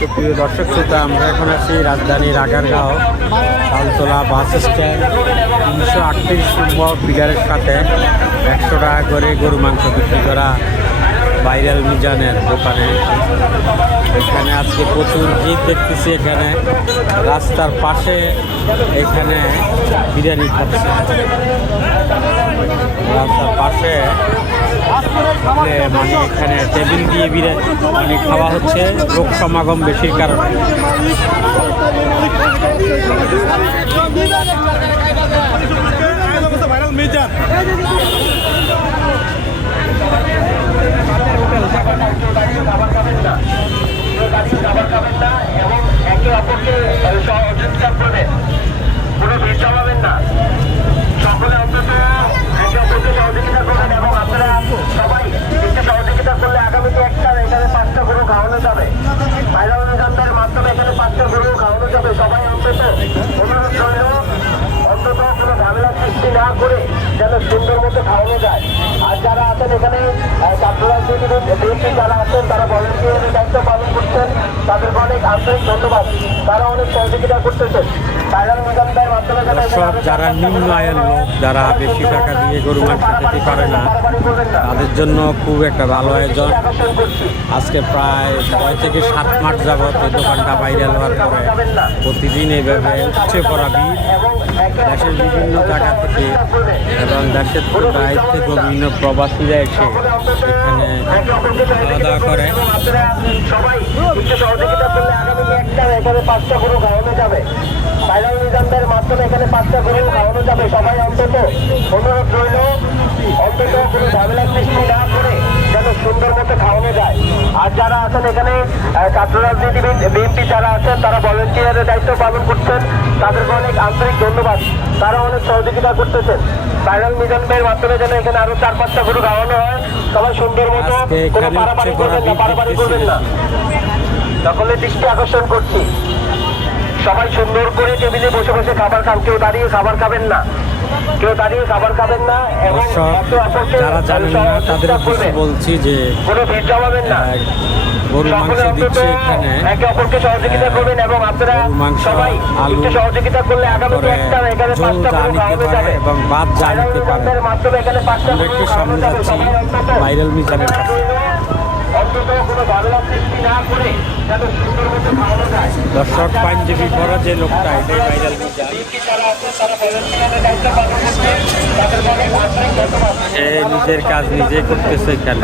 প্রিয় দর্শক শ্রোতা, আমরা এখন আছি রাজধানীর আগারগাঁও তালতলা বাস স্ট্যান্ড। 338 নম্বর পিলারের সাথে 100 টাকা করে গরু মাংস বিক্রি করা ভাইরাল মিজানের দোকানে। এখানে আজকে প্রচুর ভিড় দেখতেছি। এখানে রাস্তার পাশে এখানে বিরিয়ানি খাচ্ছে। রাস্তার পাশে মানে এখানে টেবিল দিয়ে বিরিয়ানি খাওয়া হচ্ছে লোক সমাগম বেশির কারণে। এবং একে অপরকে সহযোগিতা করবেন, কোনো ভিড় জমাবেন না। সকলে অন্তত একে অপরকে সহযোগিতা করবেন এবং আপনারা সবাই একটু সহযোগিতা করলে আগামীতে এখানে 5টা গরু খাওয়ানো যাবে। ভাইরাল নিজামদের মাধ্যমে এখানে 5টা গরু খাওয়ানো যাবে। সবাই অন্তত অনুরোধ রইল, অন্তত কোনো ঝামেলা সৃষ্টি না করে যেন সুন্দর মতো খাওয়ানো যায়। আর যারা আছেন এখানে যারা আছেন তারা ভলেন্টিয়ারের দায়িত্ব পালন করছেন, তাদেরকে অনেক আন্তরিক ধন্যবাদ। তারা অনেক সহযোগিতা করতেছেন। দর্শক, যারা নিম্ন আয়ের লোক, যারা বেশি টাকা দিয়ে গরু মাংস খেতে পারে না, তাদের জন্য খুব একটা ভালো আয়োজন। আজকে প্রায় 6 থেকে 7 মাস যাবত এই দোকানটা ভাইরাল হওয়ার পরে প্রতিদিন এইভাবে উপচে পড়া ভিড় দেশের বিভিন্ন জায়গা থেকে এবং দেশের বাইরে থেকে বিভিন্ন প্রবাসীরা এসে এখানে খাওয়া দাওয়া করে। এখানে 5টা গরু খাওয়ানো যাবে। ভাইরাল নিজামদের মাধ্যমে এখানে 5টা গরু খাওয়ানো যাবে। সবাই অন্তত অনুরোধ রইল, অন্তত কোনো ঝামেলা সৃষ্টি না করে যেন সুন্দর মতো খাওয়ানো যায়। আর যারা আছেন এখানে ছাত্র রাজনীতিবিদ বিএনপি যারা আছেন তারা ভলেন্টিয়ারের দায়িত্ব পালন করছেন, তাদেরকে অনেক আন্তরিক ধন্যবাদ। তারা অনেক সহযোগিতা করতেছেন। ভাইরাল নিজামদের মাধ্যমে যেন এখানে আরো 4-5টা গরু খাওয়ানো হয়। সবাই সুন্দর মতো, কোনো পারাপারি করবেন না। সকলের দৃষ্টি আকর্ষণ করছি, সবাই সুন্দর করে টেবিলে বসে বসে খাবার খান। কেউ দাঁড়িয়ে খাবার খাবেন না, কেউ দাঁড়িয়ে খাবার খাবেন না। এবং যারা জানেন না তাদের উদ্দেশ্যে বলছি যে কোনো ভিড় জমাবেন না। গরু মাংস দিচ্ছে এখানে, একে অপরকে সহযোগিতা করবেন এবং আপনারা সবাই একটু সহযোগিতা করলে আগামীতে এখানে 5টা গরু খাওয়ানো যাবে এবং ভাত যা নিতে পারে। মাধ্যমে এখানে 5টা আমরা একটু সামনে যাচ্ছি ভাইরাল মিজানের কাছে। দর্শক, পাঞ্জাবি পরা যে লোকটা, এটাই ভাইরাল মিজান। সে নিজের কাজ নিজে করতেছে এখানে।